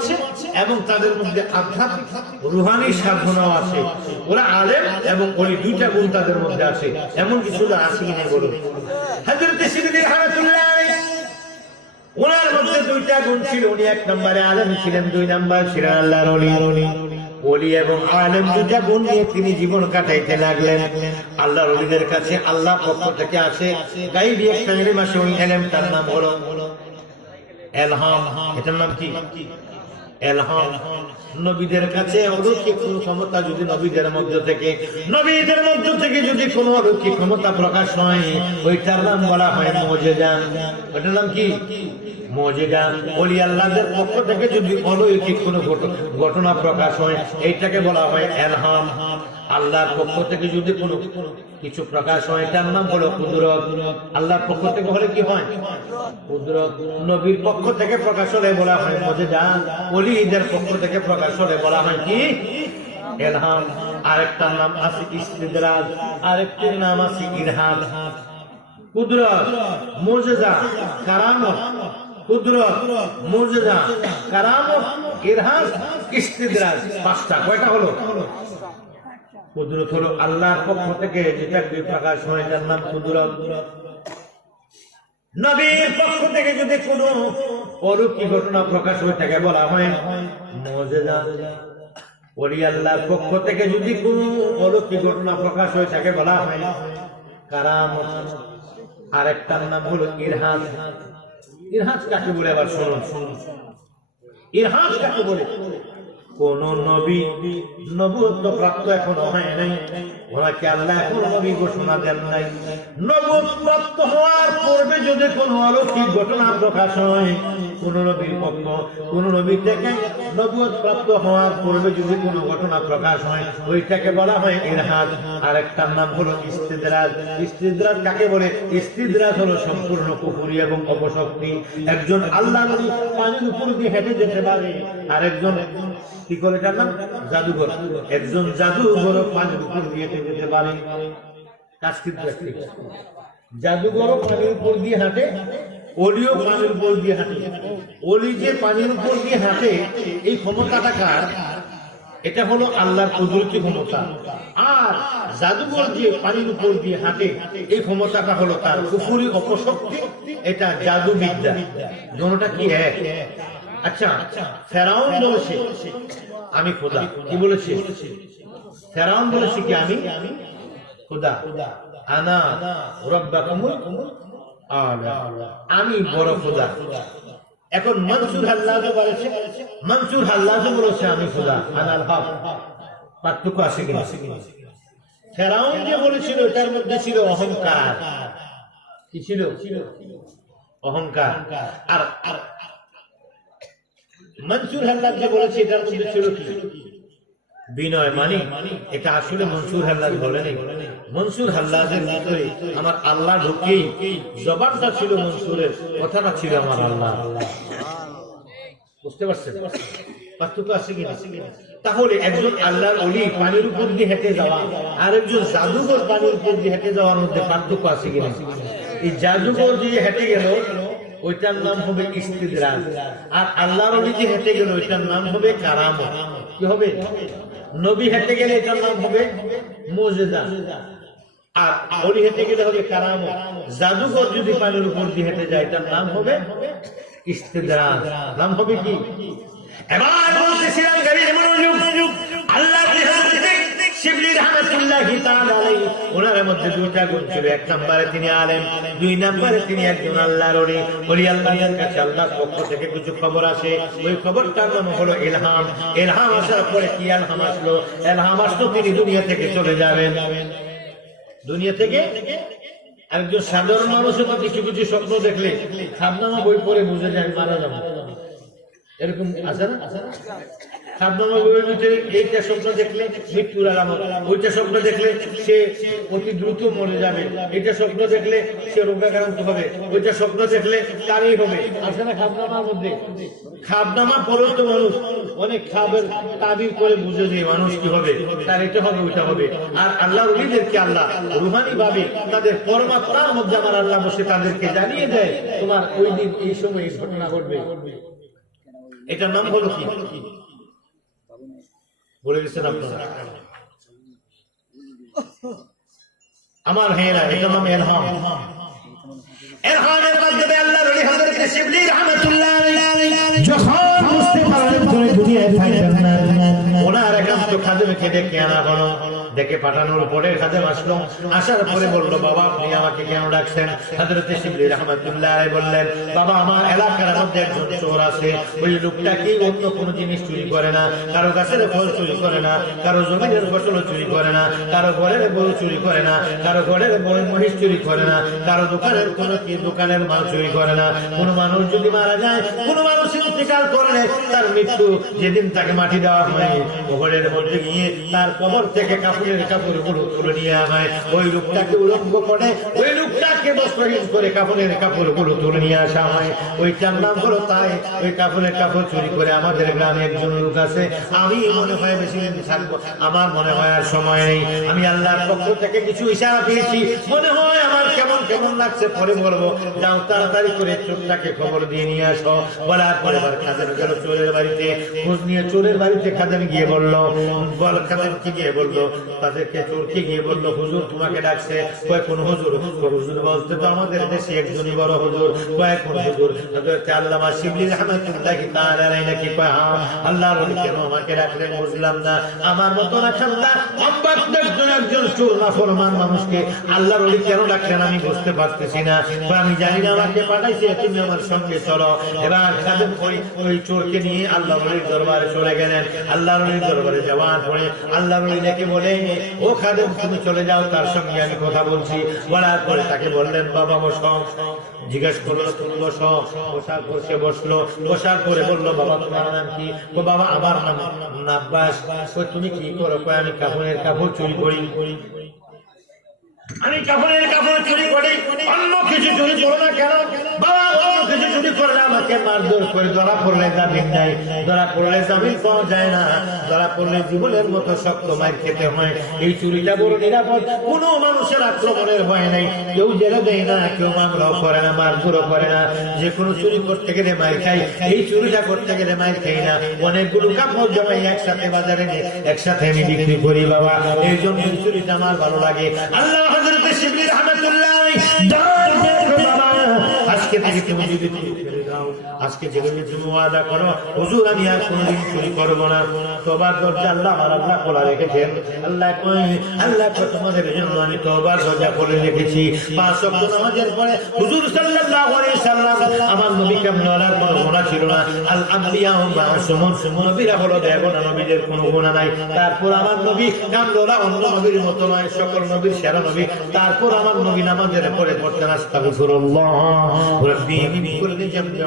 আছে এবং তাদের মধ্যে আধ্যাত্মিক রুহানি সাধনাও আছে। ওরা আলেম এবং ওই দুইটা গুণ তাদের মধ্যে আছে। এমন কিছু আছে কিনা বলুন? আল্লাহর তিনি জীবন কাটাইতে লাগলেন। আল্লাহর অলিদের কাছে আল্লাহ পক্ষ থেকে আসে। এলেম তার নাম হলো এলহাম। এটার নাম কি? নবীদের কাছে অলৌকিক কোন ক্ষমতা যদি নবীদের মধ্য থেকে, নবীদের মধ্য থেকে যদি কোন অলৌকিক ক্ষমতা প্রকাশ হয়, ওইটার নাম বলা হয় মজেদান ওইটার নাম কি? মজেদান ওলি আল্লাহদের পক্ষ থেকে যদি অলৌকিক কোন ঘট- ঘটনা প্রকাশ হয়, এইটাকে বলা হয় এলহাম আল্লাহর পক্ষ থেকে যদি কোনো কিছু প্রকাশ হয়, এটার নাম হলো কুদরত। আল্লাহর পক্ষ থেকে হলে কি হয়? কুদরত। নবীর পক্ষ থেকে প্রকাশ হলে বলা হয় মজেদান। অলিদের পক্ষ থেকে প্রকাশ হলে বলা হয় কি? এলহাম আরেকটার নাম আছে ইস্তিদরাজ। আরেকটির নাম আছে ইরহাদ। কুদরত মুজেজা কারামত। কুদরত হলো? আল্লাহর পক্ষ থেকে যেটা প্রকাশ হয় তার নাম কুদরত। নবীর পক্ষ থেকে যদি ঘটনা প্রকাশ হয়ে থাকে বলা হয় আল্লাহর পক্ষ থেকে যদি কোনো অলৌকিক ঘটনা প্রকাশ হয়ে থাকে বলা হয়, কারামত। আরেকটার নাম হলো ইরহাজ ইরহাজ কাকে বলে? আবার শুনুন শুনুন ইরহাজ কাকে বলে? কোন নবী নবুত্ব প্রাপ্ত এখনও হয় নাই। ওনাকে আল্লাহ নবী ঘোষণা দেন নাই? নবুত প্রাপ্ত হওয়ার পূর্বে যদি কোন অলৌকিক ঘটনা প্রকাশ হয়, কোন নবীর পক্ষ, কোন নবী থেকে নবুত প্রাপ্ত হওয়ার পূর্বে যদি কোন ঘটনা প্রকাশ হয়, ওইটাকে বলা হয় আরেকটার নাম হলো ইস্তিদরাজ। ইস্তিদরাজ কাকে বলে? ইস্তিদরাজ হলো সম্পূর্ণ কুফুরি এবং অপশক্তি। একজন আল্লাহ নবী পানির উপর দিয়ে হেঁটে যেতে পারে। আরেকজন, কি করে নাম? জাদুঘর। একজন জাদুঘর পানির উপর দিয়ে যেতে পারে। কাজ কিন্তু একটি জাদুঘর পানির উপর দিয়ে হাঁটে, অলিও পানির উপর দিয়ে হাঁটে। অলি যে পানির উপর দিয়ে হাঁটে, এই ক্ষমতাটা কার? এটা হলো আল্লাহর কুদরতি ক্ষমতা। আর জাদুঘর যে পানির উপর দিয়ে হাঁটে, এই ক্ষমতাটা হলো তার কুফুরি অপশক্তি, এটা জাদু বিদ্যা দোনোটা কি এক? আচ্ছা ফেরাউন বলেছে, আমি খোদা, কি বলেছে? ফেরাউন বলেছে কি আমি, খোদা, আনা রব্বাকুমুল আমি বড় খোদা। এখন মনসুর হাল্লাজ বলেছে মনসুর হাল্লাজ বলেছে আমি খোদা, আনাল হক। পার্থক্য আছে কিনা? ফেরাউন যে বলেছিল, এটার মধ্যে ছিল অহংকার। কি ছিল? অহংকার। আর মনসুর হাল্লাদ যে বলেছে, এটার মধ্যে ছিল কি? বিনয় মানি, এটা আসলে মনসুর হাল্লাদ বলেনি মনসুর হাল্লাদের ভিতরে আমার আল্লাহ ঢুকেই জবাবটা ছিল মনসুরের, কথাটা ছিল আমার আল্লাহ বুঝতে পারছেন? পার্থক্য আছে তাহলে একজন আল্লাহর অলি পানির উপর দিয়ে হেঁটে যাওয়া আর একজন জাদুঘর পানির উপর দিয়ে হেঁটে যাওয়ার মধ্যে পার্থক্য আছে কিনা? এই জাদুঘর দিয়ে হেঁটে গেল, ওইটার নাম হবে ইস্তিদরাজ। আর আল্লাহর অলি যে হেঁটে গেল, ওইটার নাম হবে কারাম কি হবে? নবী হেঁটে গেলে এটার নাম হবে মোজেদা আর অলি হেঁটে গেলে হবে কারাম জাদুঘর যদি পানির উপর দিয়ে হেঁটে যায় এটার নাম হবে ইস্তেদার নাম হবে কি? এবার বলতেছিলাম গাড়ির মনোযোগ আল্লাহ মধ্যে দুনিয়া থেকে চলে যাবেন। দুনিয়া থেকে একজন সাধারণ মানুষের তো কিছু কিছু স্বপ্ন দেখলে খাবনামা বই পড়ে বুঝে যায়, মারা যাব। এরকম আছে না? বইয়ের ভিতরে এইটা স্বপ্ন দেখলে মৃত্যুর আলামত ওইটা স্বপ্ন দেখলে সে অতি দ্রুত মরে যাবে এটা স্বপ্ন দেখলে সে রোগাক্রান্ত হবে ওইটা স্বপ্ন দেখলে তারই হবে। আছে না খাবনামার মধ্যে? খাবনামা পড়েও তো মানুষ অনেক খাবের তাবির করে বুঝে যে মানুষ কি হবে তার এটা হবে ওইটা হবে। আর আল্লাহ রলিদেরকে আল্লাহ রুহানি ভাবে তাদের পরমাত্মার মধ্যে আমার আল্লাহ বসে তাদেরকে জানিয়ে দেয় তোমার ওই দিন এই সময় এই ঘটনা ঘটবে। এটার নাম হলো কি? বলে গেছেন আপনারা। আমার ভাইয়েরা এটা নাম এরহাম। এরহামের মাধ্যমে আল্লাহ রলি হযরত শিবলি রাহমাতুল্লাহ যখন বুঝতে পারলেন দুনিয়ায় থাকবেন ওনার একান্ত খাদেমকে ডেকে আনা হলো ডেকে পাঠানোর পরে খাদেম আসলো। আসার পরে বলল, বাবা, আপনি আমাকে কেন ডাকছেন? হযরত শিবলি রাহমাতুল্লাহ বললেন, বাবা, আমার এলাকার মধ্যে একজন চোর আছে। ওই লোকটা কি অন্য কোনো জিনিস চুরি করে না। কারও গাছের ফল চুরি করে না, কারও জমিনের ফসল চুরি করে না, কারও ঘরের বউ চুরি করে না, কারও ঘরের বউ মহিষ চুরি করে না, কারও দোকানের কোনো কি দোকানের মাল চুরি করে না। কোন মানুষ যদি মারা যায়, কোন মানুষ ইন্তেকাল করলে তার মৃত্যু যেদিন তাকে মাটি দেওয়া হয় ঘরের মধ্যে গিয়ে তার কবর থেকে কাপড়ের কাপড়গুলো তুলে নিয়ে হয় ওই লোকটাকে উলঙ্গ করে, ওই লোকটাকে বস্ত্রহীন করে কাপড়ের কাপড়গুলো তুলে নিয়ে আসা হয় ওইটার নাম হলো তাই ওই কাপড়ের কাপড় চুরি করে আমাদের গ্রামে একজন লোক আছে। আমি মনে হয় বেশি দিন থাকব। আমার মনে হয় আর সময় নেই। আমি আল্লাহর পক্ষ থেকে কিছু ইশারা পেয়েছি। মনে হয় আমার কেমন কেমন লাগছে পরে বলব। যাও তাড়াতাড়ি করে চোরটাকে খবর দিয়ে নিয়ে আসো। বলার পরে এবার খাদেম গেল চোরের বাড়িতে। খোঁজ নিয়ে চোরের বাড়িতে খাদেম গিয়ে বলল, বল খাদেম কি গিয়ে বলল? তাদেরকে চোরকে গিয়ে বলল, হুজুর, তোমাকে ডাকছে। কয়, কোন হুজুর? হুজুর বলতে তো আমাদের দেশে একজনই বড় হুজুর। কয়, কোন হুজুর? শিবলি নাকি? কয় হ্যাঁ কেন আমাকে বুঝলাম না। আমার না বুঝতে পারতেছি না। আমি আমাকে আমার সঙ্গে চলো। ওই নিয়ে দরবারে চলে গেলেন। আল্লাহর দরবারে যাওয়ার পরে আল্লাহর ডেকে বলে ও খাদেম তুমি চলে যাও, তার সঙ্গে আমি কথা বলছি। বলার পরে তাকে বললেন, বাবা বস জিজ্ঞেস করল, তুমি বসো। বসার পর সে বসল। বসার পরে বলল, বাবা, তোমার নাম কি? ও বাবা, আমার নাম নাব্বাস। তুমি কি করো? আমি কাপড়ের কাপড় চুরি করি। আমি কাপড়ের কাপড় চুরি করি, অন্য কিছু চুরি করো না কেন? চুরি যে কোনো চুরি করতে গেলে মার খাই, এই চুরিটা করতে গেলে মার খাই না। অনেকগুলো কাপড় জমাই একসাথে বাজারে একসাথে আমি বিক্রি করি বাবা। এই জন্য চুরিটা আমার ভালো লাগে। আল্লাহ হযরত শিবলি রহমাতুল্লাহ আজকে থেকে তুমি যদি আজকে যদি তুমি ওয়াদা করো, হুজুর, আমি আর কোনোদিন চুরি করব না। তোবার দরজা আল্লাহ আমার আল্লাহ খোলা রেখেছেন। আল্লাহ আল্লাহ তোমাদের জন্য আমি তোবার দরজা খুলে রেখেছি। পাঁচ ওয়াক্ত নামাজের পরে হুজুর সাল্লাল্লাহু আমার নবী কামলার কোনো গুনাহ ছিল না। আল আম্বিয়া ও মাসুমুন নবীরা হলো দেবনা নবীদের কোনো গুনাহ নাই। তারপর আমার নবী কামলা অন্য নবীর মতো নয়, সকল নবীর সেরা নবী। তারপর আমার নবী নামাজের পরে পড়তেন আস্তাগফিরুল্লাহ, রাব্বি মিন কুল্লি জামবিন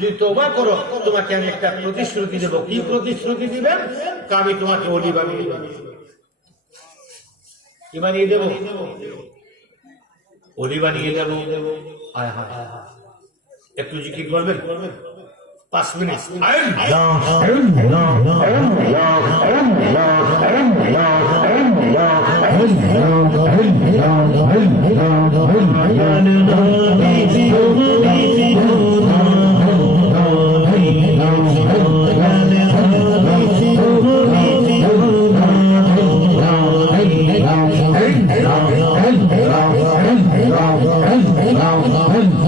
যদি তোবা করো তোমাকে আমি একটা প্রতিশ্রুতি দেবো কি প্রতিশ্রুতি দিবেন আমি তোমাকে কি বানিয়ে দেবো অলি বানিয়ে দেবো একটু জিকির করবেন পাঁচ মিনিট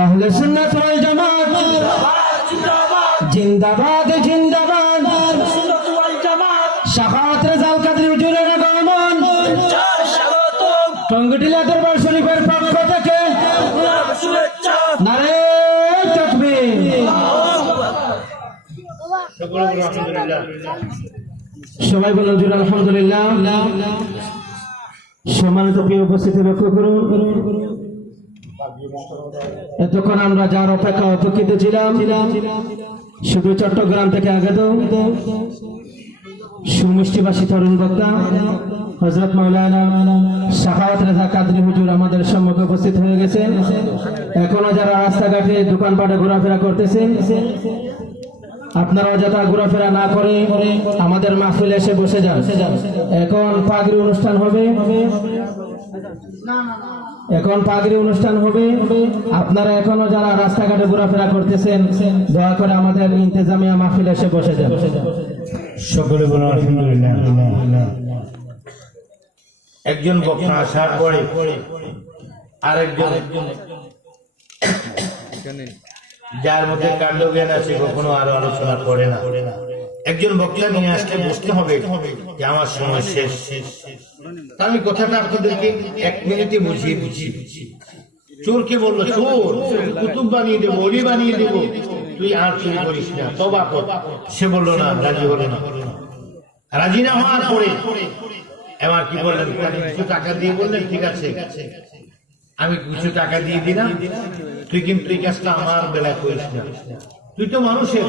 আহলে সুন্নাত ওয়াল জামাত। জিন্দাবাদ জিন্দাবাদ। শাফাত রেজাল কাদরি হুজুরের আগমন টঙ্গটিলা দরবার শরীফের পক্ষ থেকে নারে তাকবীর। সবাই বলুন জুড়ে আলহামদুলিল্লাহ। সম্মানিত প্রিয় উপস্থিতি লক্ষ্য করুন। এতক্ষণ আমরা যার অপেক্ষা অপেক্ষিত ছিলাম, শুধু চট্টগ্রাম থেকে আগত সুমিষ্টিবাসী তরুণ বক্তা হজরত মাওলানা শাহাওয়াত রেজা কাদরি হুজুর আমাদের সম্মুখে উপস্থিত হয়ে গেছে। এখনও যারা রাস্তাঘাটে দোকানপাটে ঘোরাফেরা করতেছেন আপনারা অযথা ঘোরাফেরা না করে, আমাদের মাহফিলে এসে বসে যান। এখন পাগড়ি অনুষ্ঠান হবে। এখন পাগড়ি অনুষ্ঠান হবে। আপনারা এখনও যারা রাস্তাঘাটে ঘোরাফেরা করতেছেন, দয়া করে আমাদের ইন্তেজামিয়া মাহফিলে এসে বসে যান। সকলে একজন বক্তা আসার পরে আরেকজন, যার মধ্যে কাণ্ড জ্ঞান আছে, কখনো আরও আলোচনা করে না। একজন বক্তা নিয়ে আসলে বুঝতে হবে যে আমার সময় শেষ। তা আমি কথাটা আপনাদেরকে এক মিনিটে বুঝিয়ে বুঝিয়ে চোরকে বলল, চোর, কুতুব বানিয়ে দেবো, অলি বানিয়ে দেবো। তুই আর চুরি করিস না তবা কর। সে বলল, না, রাজি হলো না। রাজি না হওয়ার পরে এবার কি বললেন? কিছু টাকা দিয়ে বললেন, ঠিক আছে। আমি কিছু টাকা দিয়ে দিলাম। তুই কিন্তু এই কাজটা আমার বেলায় করিস না। তো মানুষের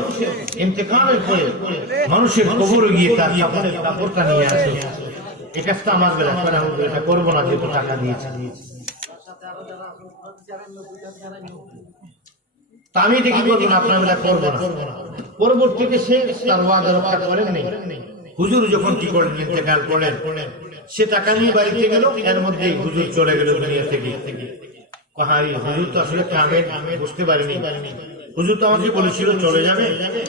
ইন্তেকালের পরে মানুষের কবরে গিয়ে তার কাপড়টা নিয়ে আসে। আমার বেলায় করে এটা করব না, যেহেতু টাকা দিয়েছে। আমি করব না, আপনার বেলা করব না। পরবর্তীতে সে তার ওয়াদা রক্ষা করেন নেই হুজুর যখন কি করলেন ইন্তেকাল করলেন সে টাকা নিয়ে বাড়িতে গেল, এর মধ্যে হুজুর চলে গেল দুনিয়া থেকে। হাই হুজুর তো আসলে কামে বুঝতে পারেনি। হুজুর তো আমাকে বলেছিল, চলে যাবে?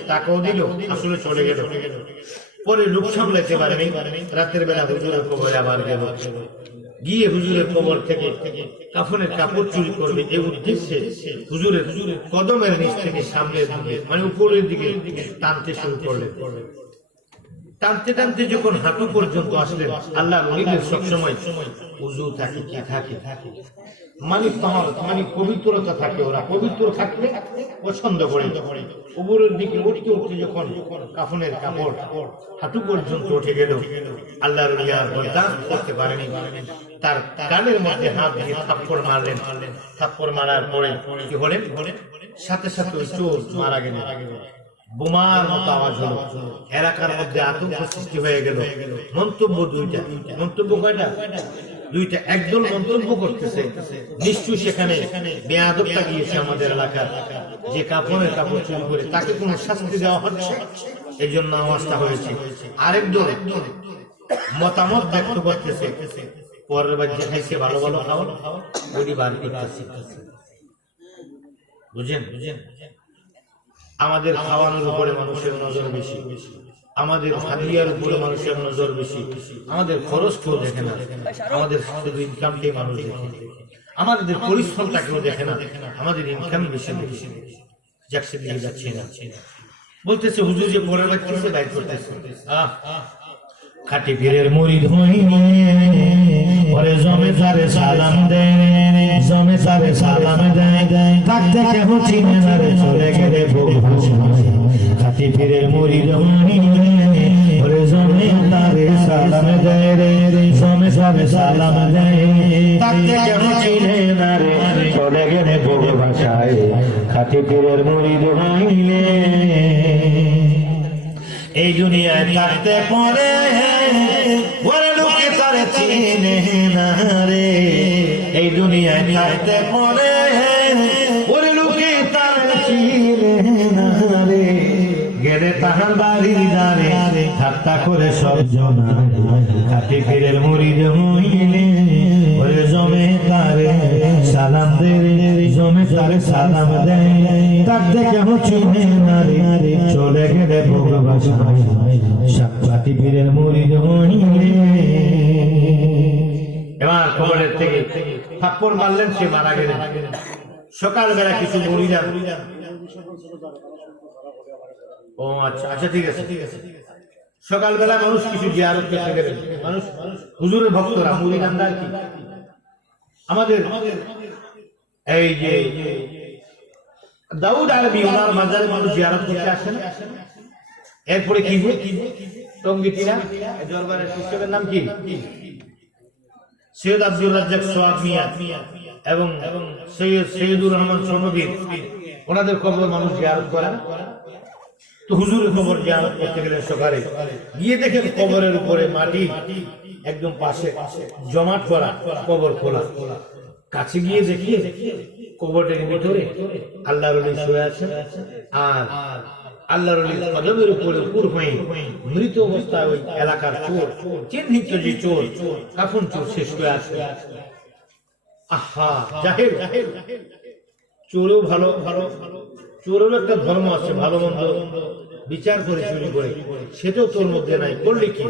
টাকাও দিল, আসলে চলে গেল। পরে লোক সামলাইতে পারেনি। রাতের বেলা হুজুরের কবরে আবার গেল। গিয়ে হুজুরের কবর থেকে কাফনের কাপড় চুরি করবে এই উদ্দেশ্যে হুজুরের কদমের নিচ থেকে সামনের দিকে মানে উপরের দিকে টানতে শুরু করলেন। টানতে টানতে যখন হাঁটু পর্যন্ত আসলেন আল্লাহ নবীদের সবসময় উজু থাকে কি থাকে থাকে? মানে তাহার মানে পবিত্রতা থাকে ওরা। পবিত্র থাকলে পছন্দ করে উপরের দিকে উঠতে উঠতে যখন কাফনের কাপড় হাঁটু পর্যন্ত উঠে গেল আল্লাহ রবি আর বরদাস্ত করতে পারেনি। তার কানের মধ্যে হাত দিয়ে থাপ্পড় মারলেন। থাপ্পড় মারার পরে কি হলেন? সাথে সাথে চোর মারা গেলেন। বোমার মতো আওয়াজ হলো। এলাকার মধ্যে আতঙ্ক সৃষ্টি হয়ে গেল। মন্তব্য দুইটা। মন্তব্য কয়টা? দুইটা একদল মন্তব্য করতেছে। নিশ্চয়ই সেখানে বেয়াদবটা গিয়েছে আমাদের এলাকার। যে কাপড়ের কাপড় চুরি করে তাকে কোনো শাস্তি দেওয়া হচ্ছে? এই জন্য আওয়াজটা হয়েছে। আরেক দল মতামত ব্যক্ত করতেছে। পরের বার যে খাইছে ভালো ভালো খাওয়া করতেছে। বুঝেন? বুঝেন আমাদের খাওয়ানোর উপরে মানুষের নজর বেশি বেশি। আমাদের হাদিয়ার উপরে মানুষের নজর বেশি। আমাদের খরচ কেউ দেখে না। আমাদের শুধু ইনকামটাই মানুষ দেখে। আমাদের পরিশ্রমটা কেউ দেখে না। আমাদের ইনকাম বেশি বেশি যাক, সে দিয়ে যাচ্ছে না। বলতেছে, হুজুর যে পরের বাচ্চা বাইর করতেছে? খাটি ফিরের মুড়ি ধইলে পরে জমে তারে সালাম দেয়। জমে তারে সালাম দেয়। থাকতে কেহ চিনে না রে, চলে গেলে ভোগ ভাষায় খাটি ফিরের মুড়ি ধইলে পরে জমে তারে সালাম দেয় রে। সালাম দেয়। থাকতে কেহ চিনে না রে। চলে গেলে ভাষায় ধইলে এই দুনিয়ায় থাকতে পরে, ওরে লোকে তারে চিনে না রে। এই দুনিয়ায় থাকতে পরে ঠাট্টা করে সব জনা খাটি ফিরের মুড়িদ হইলে ওরে জমে তারে সালাম দে জমে তারে সালাম দে। তার দেখে চিনে না রে, চলে গেলে ভগবান সাক্ষাতি পীরের মুড়িদ হইলে এবার খবরের থেকে থাপ্পড় মারলেন, সে মারা গেলেন। সকালবেলা কিছু মরিদান ও আচ্ছা আচ্ছা ঠিক আছে ঠিক আছে। সকালবেলা মানুষ কিছু জিয়ারত করতে মানুষ হুজুরের ভক্তরা মুরিদানরা আর কি? আমাদের এই যে দাউদ আরবি ওনার মাজারে মানুষ জিয়ারত করতে আসেন এরপরে কি যে টঙ্গিটিরা দরবারের শিষ্যকের নাম কি? সৈয়দ রাজ্জাক সোয়াব মিয়া এবং সৈয়দ সৈয়দুর রহমান সোনবীর ওনাদের কবর মানুষ জিয়ারত করে না? তো হুজুরের কবর জিয়ারত করতে গেলে সকালে গিয়ে দেখেন কবরের উপরে মাটি, একদম পাশে জমাট করা, কবর খোলা। কাছে গিয়ে দেখি কবরের ভিতরে আল্লাহ রলি শুয়ে আছেন আর আল্লাহ রলির কদমের উপরে উপর হয়ে মৃত অবস্থায় ওই এলাকার চোর, চিহ্নিত যে চোর, কাফন চোর সে শুয়ে আছে। আহা জাহের চোরেও ভালো ভালো। চোরেরও একটা ধর্ম আছে, ভালো মন্দ বিচার করে চুরি করে। সেটাও তোর মধ্যে নাই। করলে কি?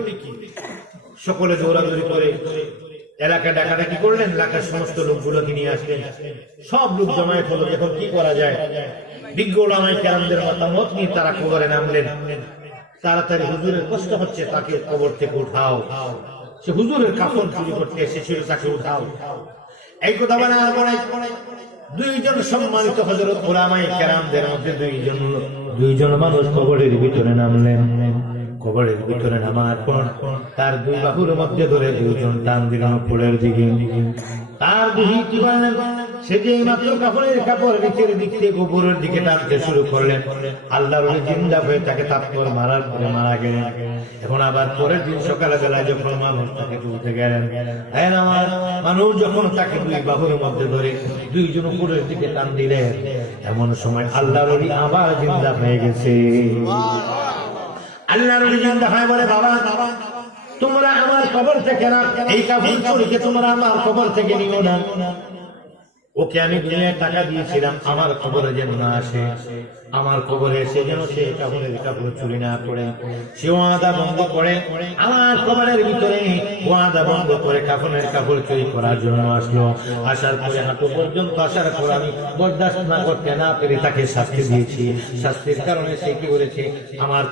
সকলে দৌড়াদৌড়ি করে। এলাকা ডাকাডাকি করলেন, এলাকার সমস্ত লোকগুলোকে নিয়ে আসলেন। সব লোক জমায়েত হলো। এখন কি করা যায়? বিজ্ঞ ওলামাই কেরামদের মতামত নিয়ে তারা কবরে নামলেন। তাড়াতাড়ি হুজুরের কষ্ট হচ্ছে, তাকে কবর থেকে উঠাও। সে হুজুরের কাপড় চুরি করতে এসেছিল, তাকে উঠাও। এই কথা বলে আর দুইজন সম্মানিত হজরত ওলামাই কেরামদের মধ্যে দুইজন দুইজন মানুষ কবরের ভিতরে নামলেন। কবরের ভিতরে নামার পর তার দুই বাহুর মধ্যে ধরে দুইজন টান দিলাম ফুলের দিকে। তার দুই কি করলেন হয়ে মানুষ যখন তাকে দুই বাহুর মধ্যে ধরে দুইজন উপরের দিকে টান দিলেন, এমন সময় আল্লাহ রলি আবার জিন্দা হয়ে গেছে। আল্লাহ রলি জিন্দা হয় বলে, বাবা, তোমরা আমার কবর থেকে না এই কাপড় তোমরা আমার কবর থেকে নিও না। ওকে আমি দুনিয়ায় টাকা দিয়েছিলাম আমার খবরে যেন না আসে। আমার খবরে এসে যেন সে কাপড়ের কাপড় চুরি না করে। সে ওয়াদা বন্ধ করে, আমার খবরের ভিতরে ওয়াদা বন্ধ করে কাপড়ের কাপড় চুরি করার জন্য আসলো। আসার পরে হাঁটু পর্যন্ত আসার পর আমি বরদাস্ত না করতে না পেরে তাকে শাস্তি দিয়েছি। শাস্তির কারণে সে কি করেছে? আমার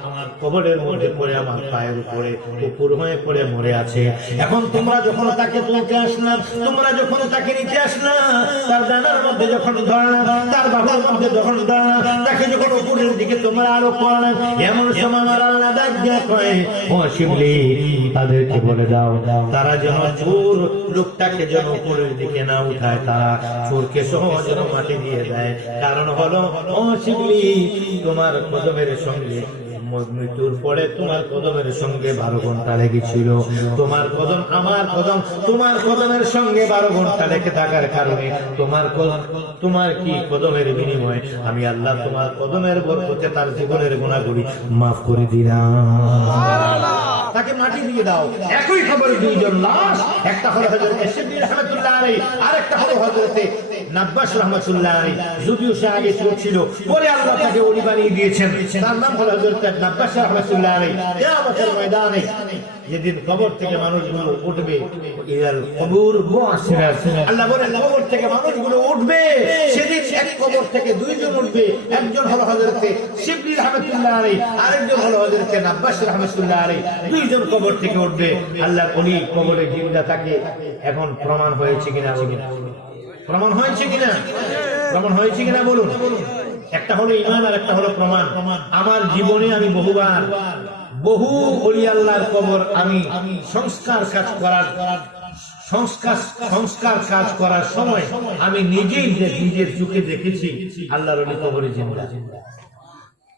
কবরের মধ্যে পড়ে, আমার পায়ের উপরে উপর হয়ে পড়ে, মরে আছে। এখন তোমরা যখন তাকে তুলতে আসলাম তোমরা যখন তাকে নিতে আসলাম তার ডানার মধ্যে যখন ধরলাম তার বাবার মধ্যে যখন ধরলাম তাকে যখন উপরের দিকে তোমরা আরও করলাম এমন সময় আল্লাহ ডাক কয়, ও শিবলি, তাদেরকে বলে দাও, তারা যেন চোর লোকটাকে যেন উপরের দিকে না উঠায়, তারা চোরকে সহ মাটি দিয়ে দেয়। কারণ হলো, ও শিবলি, তোমার কদমের সঙ্গে মৃত্যুর পরে তোমার কদমের সঙ্গে বারো ঘণ্টা লেগেছিল। তোমার কদম, আমার কদম, তোমার কদমের সঙ্গে বারো ঘণ্টা লেগে থাকার কারণে তোমার তোমার কি কদমের বিনিময়ে আমি আল্লাহ তোমার কদমের বরকতে তার জীবনের গুণাগুলি মাফ করে দিলাম। তাকে মাটি দিয়ে দাও। একই খবরে দুইজন লাশ, একটা হলো হজরত সিদ্দিক রহমতুল্লাহ আলাইহি আর একটা হলো হজরত নাব্বাস রহমতুল্লাহ আলাইহি। যদিও সে আগে ছিল, পরে আল্লাহ তাকে ওলি বানিয়ে দিয়েছেন। তার নাম হলো হজরত নাব্বাস রহমতুল্লাহ আলাইহি। ময়দানে যেদিন কবর থেকে মানুষগুলো উঠবে কবর আল্লাহ বলেন কবর থেকে মানুষগুলো উঠবে। সেদিন এক কবর থেকে দুইজন উঠবে। একজন হলো হযরতে শিবলি রহমাতুল্লাহ আলাইহি আরেকজন হলো হযরতে নাব্বাস রহমাতুল্লাহ আলাইহি। দুইজন কবর থেকে উঠবে। আল্লাহর ওলি কবরে জিন্দা থাকে। এখন প্রমাণ হয়েছে কিনা বলুন? প্রমাণ হয়েছে কিনা? প্রমাণ হয়েছে কিনা বলুন? একটা হলো ইমান আর একটা হলো প্রমাণ। আমার জীবনে আমি বহুবার বহু অলি আল্লাহর কবর আমি সংস্কার কাজ করার সংস্কার সংস্কার কাজ করার সময় আমি নিজেই নিজের চোখে দেখেছি, আল্লাহর অলি কবরে জিন্দা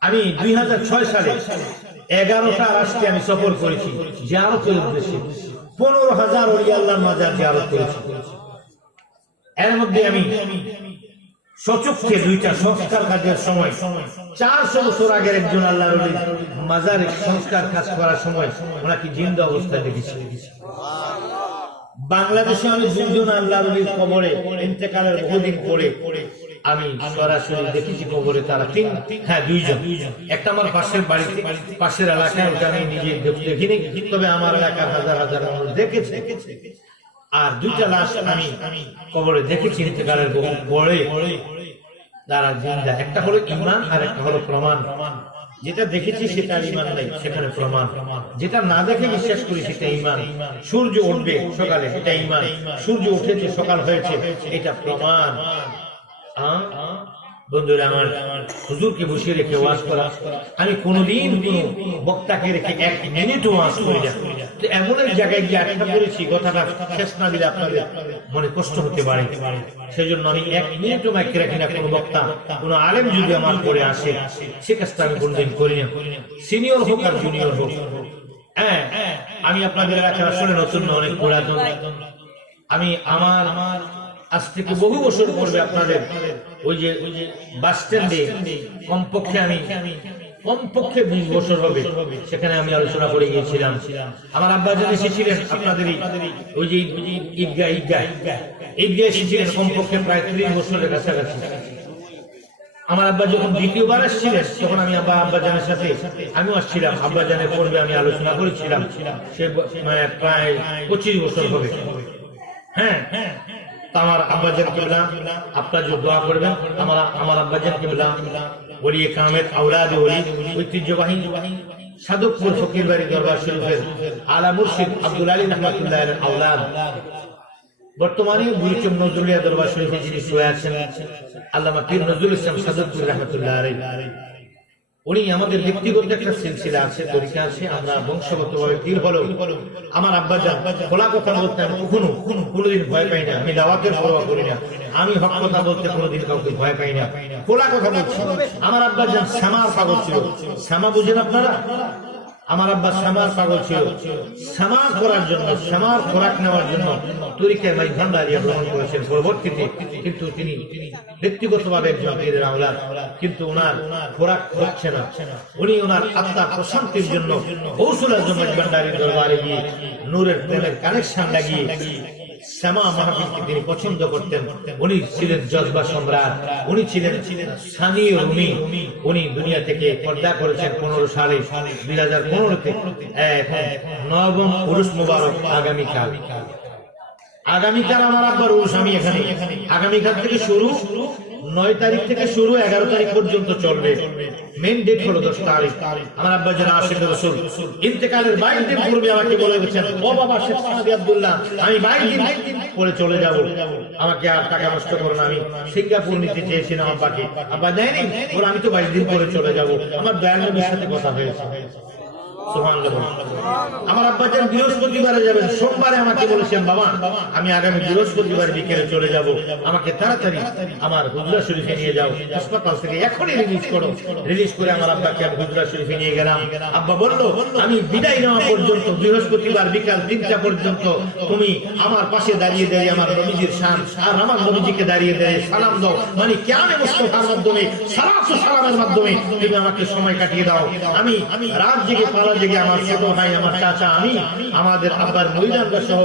আমি দুই হাজার ছয় সালে এগারোটা রাষ্ট্রে আমি সফর করেছি জিয়ারতের উদ্দেশ্যে। পনেরো হাজার অলি আল্লাহর মাজার জিয়ারত করেছি। এর মধ্যে আমি সচক্ষে দুইটা সংস্কার কাজের সময়, চারশো বছর আগের একজন আল্লাহ মাজারে সংস্কার কাজ করার সময় ওনাকে জিন্দা অবস্থায় দেখেছি। বাংলাদেশে আমি দুজন আল্লাহ রলির কবরে ইন্তেকালের বহুদিন পরে আমি সরাসরি দেখেছি কবরে তারা তিন হ্যাঁ দুইজন। একটা আমার পাশের বাড়িতে, পাশের এলাকায়, ওটা আমি নিজে দেখিনি, তবে আমার এলাকার হাজার হাজার মানুষ দেখেছে। আর দুইটা লাশ আমি কবরে দেখেছি ইন্তেকালের পরে তারা জিন্দা। একটা হলো ইমান আর একটা হলো প্রমাণ। যেটা দেখেছি সেটা ইমান নাই সেখানে প্রমাণ। যেটা না দেখে বিশ্বাস করি সেটা ইমান সূর্য উঠবে সকালে এটা ইমান সূর্য উঠেছে সকাল হয়েছে এটা প্রমাণ। বন্ধুরা আমার হুজুরকে বসিয়ে রেখে ওয়াজ করা। আমি কোনোদিন বক্তাকে রেখে এক মিনিটও ওয়াজ করি না। এমন এক জায়গায় গিয়ে আটকা পড়েছি, কথাটা শেষ না দিলে আপনাদের মনে কষ্ট হতে পারে। সেই জন্য আমি এক মিনিটও মাইকে রাখি না, কোনো বক্তা, কোনো আলেম যদি আমার পরে আসে, সে কাজটা আমি কোনোদিন করি না। সিনিয়র হোক আর জুনিয়র হোক। হ্যাঁ আমি আপনাদের কাছে আসলে নতুন অনেক পুরাতন। আমি আমার আমার আজ থেকে বহু বছর পূর্বে আপনাদের ওই যে, বাস স্ট্যান্ডে, কমপক্ষে আমি কমপক্ষে বিশ বছর হবে। সেখানে আমি আলোচনা করে গিয়েছিলাম। আমার আব্বা যারা এসেছিলেন আপনাদের ওই যে ঈদগাহ ঈদগাহ। ঈদগাহ এসেছিলেন কমপক্ষে প্রায় ত্রিশ বছরের কাছাকাছি। আমার আব্বা যখন দ্বিতীয়বার আসছিলেন, তখন আমি আব্বা আব্বা জানের সাথে আমিও আসছিলাম। আব্বা জানের পূর্বে আমি আলোচনা করেছিলাম। সে মানে প্রায় পঁচিশ বছর হবে। হ্যাঁ তা আমার আব্বাজান কেবলা, আপনার যে দোয়া করবেন। আমার আমার আব্বাজান কেবলা ওলি কামের আওলাদ ওলি, ঐতিহ্যবাহী সাধকপুর ফকির বাড়ি দরবার শরীফের আলা মুর্শিদ আব্দুল আলী রহমাতুল্লাহ আওলাদ। বর্তমানে নজরুলিয়া দরবার শরীফে যিনি শুয়ে আছেন, আল্লামা পীর নজরুল ইসলাম রহমতুল্লাহ উনি আমাদের ব্যক্তিগত একটা সিলসিলা আছে, তরিকা আছে, আমরা বংশগত ভাবে পীর হলো আমার আব্বা যান খোলা কথা বলতে আমি কখনো কোনোদিন ভয় পাই না, আমি দাওয়াতের পরোয়া করি না। আমি হক কথা বলতে কোনোদিন কাউকে ভয় পাই না। খোলা কথা বলছি। আমার আব্বা যান শ্যামা পাগল ছিল। শ্যামা বুঝেন আপনারা? আমার আব্বা শ্যামার পাগল ছিল। শ্যামার করার জন্য, শ্যামার খোরাক নেওয়ার জন্য তরিকে ভাই ভান্ডারিয়া গ্রহণ করেছেন পরবর্তীতে। কিন্তু তিনি ব্যক্তিগতভাবে একজন পীরের আওলা কিন্তু ওনার খোরাক হচ্ছে না। উনি ওনার আত্মার প্রশান্তির জন্য কৌশলের জন্য ভান্ডারির দরবারে গিয়ে নূরের প্রেমের কানেকশন লাগিয়ে শ্যামা মাহফিলকে তিনি পছন্দ করতেন। উনি ছিলেন জজবা সম্রাট, উনি ছিলেন রুমি। উনি দুনিয়া থেকে পর্দা করেছেন পনেরো সালে, দুই হাজার পনেরোতে। নবম পুরুষ মুবারক আগামীকাল। আগামীকাল আমার আব্বার রুশ, আমি এখানে। আগামীকাল থেকে শুরু নয় তারিখ থেকে শুরু, এগারো তারিখ পর্যন্ত চলবে। মেন ডেট হলো দশ তারিখ। আমার আব্বা যেন আশিক রসুল, ইন্তেকালের বাইশ দিন পূর্বে আমাকে বলে গেছেন, ও বাবা, শেখ সাহাবি আব্দুল্লাহ, আমি বাইশ দিন পরে চলে যাব। আমাকে আর টাকা নষ্ট করো না, আমি সিঙ্গাপুর নিতে চেয়েছিলাম আব্বাকে। আব্বা দেয়নি ওর আমি তো বাইশ দিন পরে চলে যাব। আমার দয়াল নবীর সাথে কথা হয়েছে। আমার আব্বা যান বৃহস্পতিবারে যাবেন, সোমবারে আমাকে বলেছেন, বাবা, আমি আগামী বৃহস্পতিবার বিকেলে চলে যাব। আমাকে তাড়াতাড়ি আমার হুজরা শরীফে নিয়ে যাও। হাসপাতাল থেকে এখনই রিলিজ করো। রিলিজ করে আমার আব্বাকে আমি হুজরা শরীফে নিয়ে গেলাম। আব্বা বলল, আমি বিদায় নেওয়া পর্যন্ত, বৃহস্পতিবার বিকাল তিনটা পর্যন্ত তুমি আমার পাশে দাঁড়িয়ে দাঁড়িয়ে আমার নবীজির শান আর আমার নবীজিকে দাঁড়িয়ে দাঁড়িয়ে সালাম দাও। মানে কেমন মুস্তফার মাধ্যমে, সালাত ও সালামের মাধ্যমে তুমি আমাকে সময় কাটিয়ে দাও। আমি আমি রাত জেগে পালা জেগে আমার ছোট ভাই, আমার চাচা, আমি আমাদের আব্বার সহ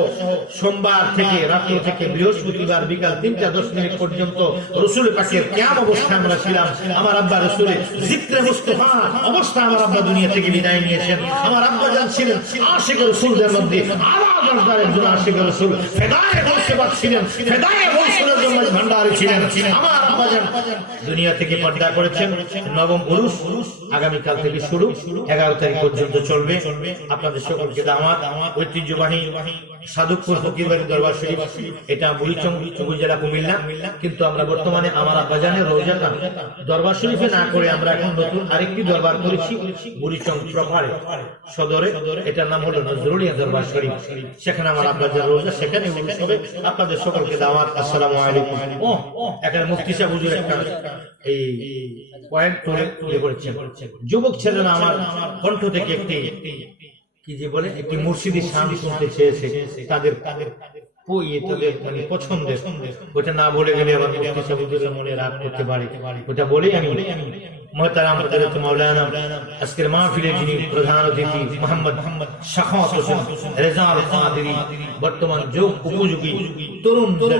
সোমবার থেকে, রাত্র থেকে বৃহস্পতিবার বিকাল তিনটা দশ মিনিট পর্যন্ত কেমন অবস্থায় আমরা ছিলাম। আমার আব্বা রসুলের অবস্থা আমার আব্বা দুনিয়া থেকে বিদায় নিয়েছেন। আমার আব্বা রসুলদের মধ্যে দুনিয়া থেকে পর্দা করেছেন। নবম পুরুষ, আগামীকাল থেকে শুরু, এগারো তারিখ পর্যন্ত চলবে আপনাদের সকলকে দামাত ঐতিহ্যবাহী ফকিরবাড়ি দরবার শরীফ, এটা বুড়িচং উপজেলা কুমিল্লা। কিন্তু আমরা বর্তমানে আমার দরবার শরীফে না করে আমরা এখন নতুন আরেকটি দরবার করেছি বুড়িচং প্রভারে সদরে। এটার নাম হলো নজরুলিয়া দরবার শরীফ। সেখানে আমার আব্বাজান রোজা, সেখানে হবে। আপনাদের সকলকে দাওয়াত, আসসালামু আলাইকুম। ও এখানে সাহেব হুজুর একটা এই পয়েন্ট যুবক ছেলেরা আমার কণ্ঠ থেকে একটি কি যে বলে, একটি মুর্শিদি শান শুনতে চেয়েছে, তাদের তাদের ওই তাদের মানে পছন্দের। ওটা না বলে গেলে আবার মুফতি সাহেবদের মনে রাগ করতে পারে। ওটা বলেই আমি মহতারাম হযরত মাওলানা, আজকের মাহফিলে যিনি প্রধান অতিথি, মোহাম্মদ মোহাম্মদ শাখাওয়াত হোসেন রেজাউল কাদেরী, বর্তমান যোগ উপযোগী তরুণদের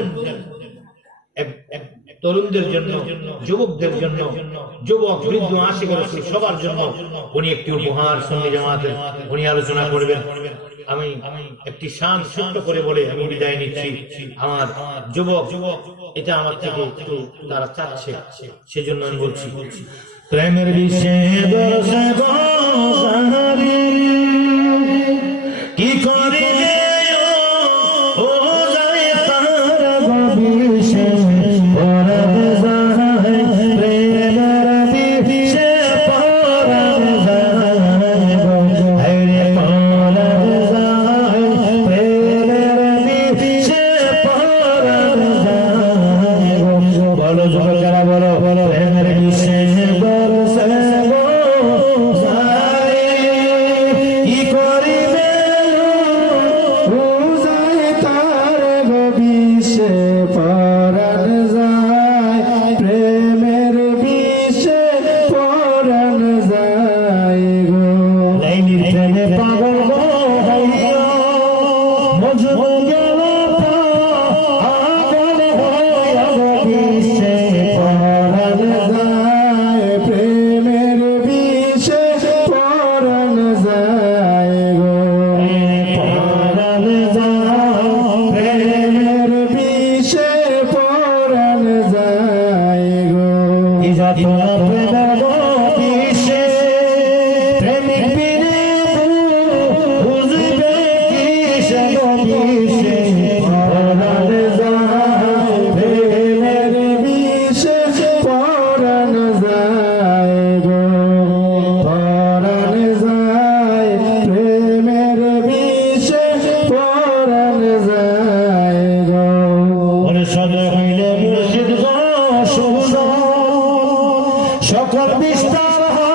এক- এক- তরুণদের জন্য, যুবকদের জন্য, যুবক, বৃদ্ধ, আশিক রসুল, সবার জন্য উনি একটি উপহার সন্নি জামাতের, উনি আলোচনা করবেন। আমি একটি শান ছোট্ট করে বলে আমি বিদায় নিচ্ছি। আমার যুবক, এটা আমার থেকে একটু তারা চাচ্ছে, সেজন্য আমি বলছি। প্রেমের বিষয়ে পাগল সকল বিস্তার হইনি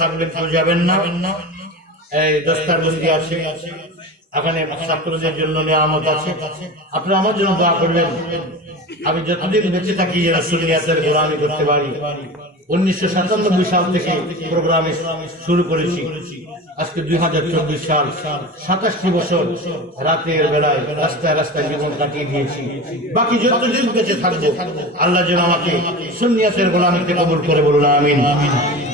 থাকবেন কেউ যাবেন না। এই দশটার বন্দি আছে এখানে ছাত্রদের জন্য নিয়ামত আছে। আপনারা আমার জন্য দোয়া করবেন। আমি যতদিন বেঁচে থাকি রাসুলিয়াতের গোলামি করতে পারি। উনিশশো সাতানব্বই সাল থেকে প্রোগ্রাম শুরু করেছি। আজকে দুই হাজার চব্বিশ সাল। সাতাশটি বছর রাতের বেলায় রাস্তায় রাস্তায় জীবন কাটিয়ে দিয়েছি। বাকি যতদিন বেঁচে থাকব, আল্লাহ যেন আমাকে সুন্নিয়াতের গোলামিতে কবুল করে বলুন, আমিন।